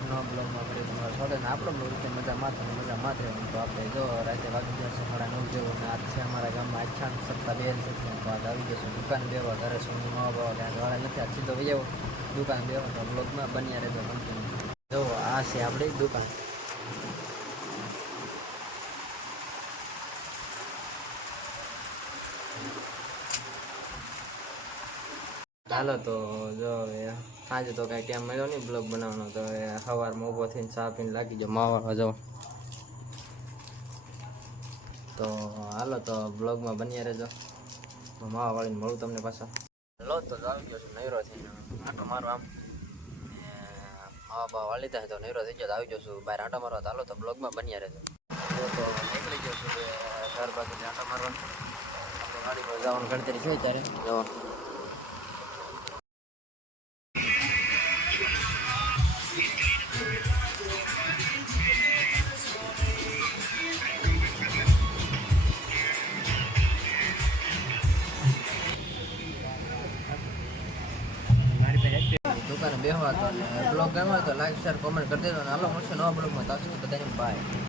નવા બ્લોગમાં ફરી તમારું સ્વાગત. આપણો બ્લોગ છે, મજા મજા તો આપણે જો રાતે વાગી જશે સાડા નવ જેવું ને આજ છે અમારા ગામમાં અઠાણ સત્તા બે છે, તો આજ આવી દુકાન બેવા ઘરે શું ત્યાં આજ સીધો વહી દુકાન બેવા તો બ્લોગમાં બન્યા રહેજો કન્ટિન્યુ જો આ છે આપણી દુકાન ચાલો તો જો હવે સાંજે તો કાંઈ ટાઈમ મળ્યો નહીં બ્લોગ બનાવવાનો, તો હવે સવારમાં ઊભો થઈને ચા પીને લાગી જાઓ માવાળવા જાઓ તો હાલો તો બ્લોગમાં બન્યા રહેજો. હું માવા વાળીને મળું તમને પાછા. લો તો આવી ગયો છું નૈરો થઈને આટો મારો આમ. માવા બાવા વાળી લીધા તો નૈરો થઈ ગયો આવી ગયો છું. બહાર આટો મારવા. હાલો તો બ્લોગમાં બન્યા રહેજો. તો નીકળી ગયો છું ઘર બાજુથી આટો મારવાનું ગાડી પર જવાનું ગણતરી છે ત્યારે જો. દુકાને બેહવા તો બ્લોગ ગમ્યો તો લાઈક શેર કોમેન્ટ કરી દેજો અને હાલો મળશે નવા બ્લોગમાં. તાસુ બધાને બાય